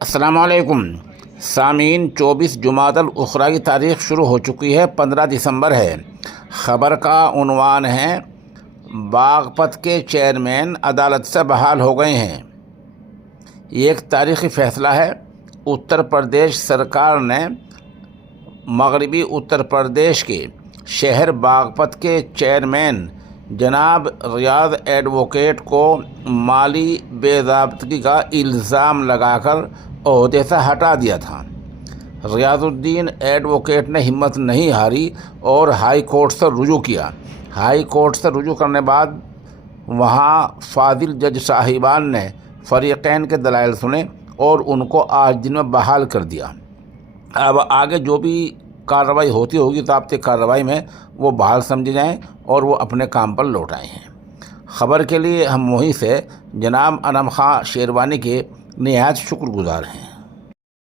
السلام علیکم سامعین، 24 جمادی الاخری کی تاریخ شروع ہو چکی ہے، 15 دسمبر ہے۔ خبر کا عنوان ہے باغپت کے چیئرمین عدالت سے بحال ہو گئے ہیں۔ یہ ایک تاریخی فیصلہ ہے۔ اتر پردیش سرکار نے مغربی اتر پردیش کے شہر باغپت کے چیئرمین جناب ریاض ایڈووکیٹ کو مالی بے ضابطگی کا الزام لگا کر عہدے سے ہٹا دیا تھا۔ ریاض الدین ایڈووکیٹ نے ہمت نہیں ہاری اور ہائی کورٹ سے رجوع کیا۔ ہائی کورٹ سے رجوع کرنے بعد وہاں فاضل جج صاحبان نے فریقین کے دلائل سنے اور ان کو آج دن میں بحال کر دیا۔ اب آگے جو بھی کارروائی ہوتی ہوگی ضابطۂ کارروائی میں وہ بحال سمجھے جائیں اور وہ اپنے کام پر لوٹ آئے ہیں۔ خبر کے لیے ہم وہیں سے جناب انم خان شیروانی کے نہایت شکر گزار ہیں۔